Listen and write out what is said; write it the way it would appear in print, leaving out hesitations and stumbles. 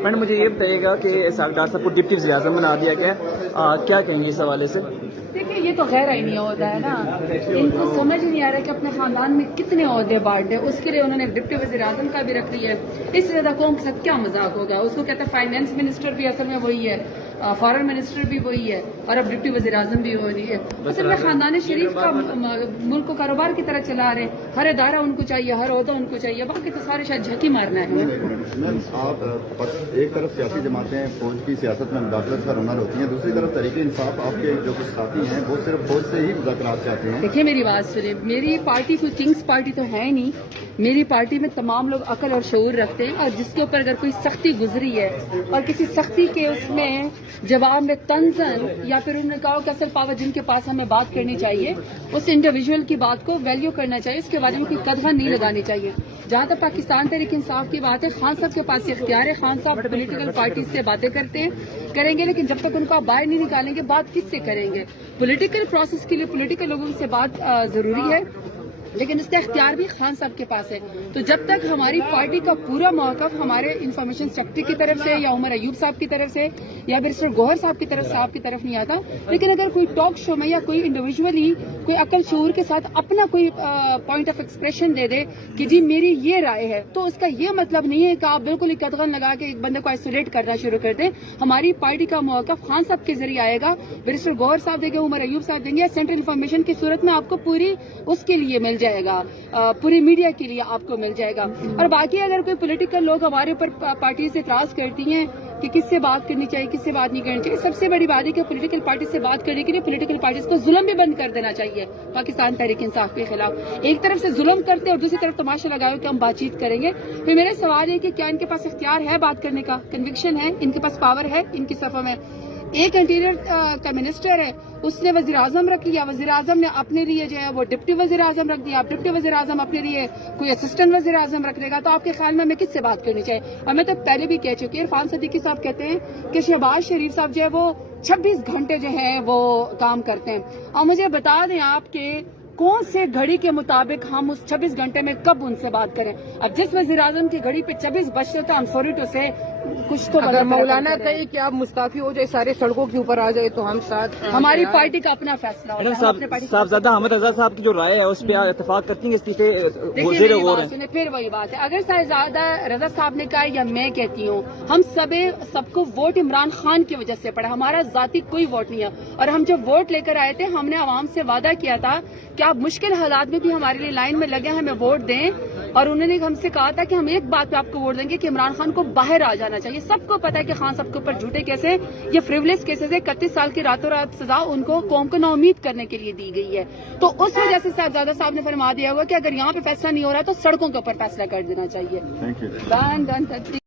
Madam मुझे ये बताइएगा कि इसहाक डार साहब को डिप्टी वज़ीर आज़म बना दिया गया, क्या कहेंगे इस हवाले से? देखिए, ये तो गैर आईनी होता है ना, इनको समझ ही नहीं आ रहा कि अपने खानदान में कितने ओहदे बांटे, उसके लिए उन्होंने डिप्टी वज़ीर आज़म का भी रख लिया है। इससे ज्यादा कौम के साथ क्या मजाक होगा। उसको कहता है फाइनेंस मिनिस्टर भी असल में वही है, फॉरेन मिनिस्टर भी वही है, और अब डिप्टी वज़ीर आज़म भी हो रही है। असल में खानदान शरीफ का मुल्क को कारोबार की तरह चला रहे, हर इदारा उनको चाहिए, हर ओहदा उनको चाहिए, बाकी तो सारे शायद झकी मारना है। आप एक तरफ सियासी जमातें फौज की सियासत में मुदाखलत का रमर होती हैं, दूसरी तरफ तहरीक इंसाफ आपके जो कुछ साथी हैं वो सिर्फ फौज से ही मुज़ाकरात चाहते हैं। देखिए, मेरी बात सुनिए, मेरी पार्टी कोई किंग्स पार्टी तो है नहीं। मेरी पार्टी में तमाम लोग अकल और शऊर रखते हैं, और जिसके ऊपर अगर कोई सख्ती गुजरी है और किसी सख्ती के उसमें जवाब में तंजन या फिर उन्होंने कहा कि असल पावर जिनके पास हमें बात करनी चाहिए, उस इंडिविजुअल की बात को वैल्यू करना चाहिए, उसके बारे में कोई कदम नहीं लगानी चाहिए। जहां तक पाकिस्तान तहरीक इंसाफ की बात है, खान साहब के पास इख्तियार है, खान साहब पॉलिटिकल पार्टी से बातें करेंगे, लेकिन जब तक उनको आप बाहर नहीं निकालेंगे बात किससे करेंगे। पॉलिटिकल प्रोसेस के लिए पॉलिटिकल लोगों से बात जरूरी है, लेकिन इसका इख्तियार भी खान साहब के पास है। तो जब तक हमारी पार्टी का पूरा मौक़िफ़ हमारे इंफॉर्मेशन सेक्रेटरी की तरफ से या उमर अयूब साहब की तरफ से या बैरिस्टर गौहर साहब की तरफ नहीं आता, लेकिन अगर कोई टॉक शो में या कोई इंडिविजुअली कोई अकल शऊर के साथ अपना कोई पॉइंट ऑफ एक्सप्रेशन दे दे कि जी मेरी ये राय है, तो उसका ये मतलब नहीं है कि आप बिल्कुल ही कदगन लगा के एक बंदे को आइसोलेट करना शुरू कर दें। हमारी पार्टी का मौक़िफ़ खान साहब के जरिए आएगा, बैरिस्टर गौहर साहब देंगे, उमर अयूब साहब देंगे, या सेंट्रल इंफॉर्मेशन की सूरत में आपको पूरी उसके लिए मिल जाएगा, पूरी मीडिया के लिए आपको मिल जाएगा। और बाकी अगर कोई पॉलिटिकल लोग हमारे ऊपर पार्टी से इतराज करती हैं कि किससे बात करनी चाहिए, किससे बात नहीं करनी चाहिए, सबसे बड़ी बात है कि पॉलिटिकल पार्टी से बात करने के लिए पॉलिटिकल पार्टीज को जुल्म भी बंद कर देना चाहिए। पाकिस्तान तहरीक इंसाफ के खिलाफ एक तरफ से जुल्म करते और दूसरी तरफ तमाशा लगाए कि हम बातचीत करेंगे। फिर मेरा सवाल है कि क्या इनके पास इख्तियार है बात करने का, कन्विक्शन है, इनके पास पावर है इनकी सफा में। एक इंटीरियर का मिनिस्टर है, उसने वजीर आजम रख लिया, वजीर आजम ने अपने लिए जो है वो डिप्टी वजीर आजम रख दिया, अब डिप्टी वजीर आजम अपने लिए कोई असिस्टेंट वजीर आजम रख देगा, तो आपके ख्याल में हमें किससे बात करनी चाहिए? और मैं तो पहले भी कह चुकी हूँ, इरफान सदीकी साहब कहते हैं कि शहबाज शरीफ साहब जो है वो 26 घंटे जो है वो काम करते हैं। और मुझे बता दें आपके कौन से घड़ी के मुताबिक हम उस 26 घंटे में कब उनसे बात करें। अब जिस वजीर आजम की घड़ी पे 26 बजते तो अनसॉरी टू से कुछ तो अगर मौलाना कहे कि आप मुस्ताफी हो जाए, सारे सड़कों के ऊपर आ जाए, तो हम साथ हमारी पार्टी का अपना फैसला होता है। साहबजादा अहमद रजा साहब की जो राय है उस पर इत्तेफाक करती हैं, इस्तीफे फिर वही बात है, अगर साहबजादा रजा साहब ने कहा या मैं कहती हूँ, हम सबको वोट इमरान खान की वजह से पड़ा, हमारा जाती कोई वोट नहीं है। और हम जब वोट लेकर आए थे, हमने आवाम से वादा किया था कि आप मुश्किल हालात में भी हमारे लिए लाइन में लगे हमें वोट दें, और उन्होंने हमसे कहा था कि हम एक बात पे आपको वोट देंगे कि इमरान खान को बाहर आ जाना चाहिए। सबको पता है कि खान साहब के ऊपर झूठे केसे, ये फ्रिवलेस केसेस है, 31 साल की रातों रात सजा उनको कौम को नाउमीद करने के लिए दी गई है। तो उस वजह से साहबजादा साहब ने फरमा दिया होगा कि अगर यहाँ पे फैसला नहीं हो रहा तो सड़कों के ऊपर फैसला कर देना चाहिए।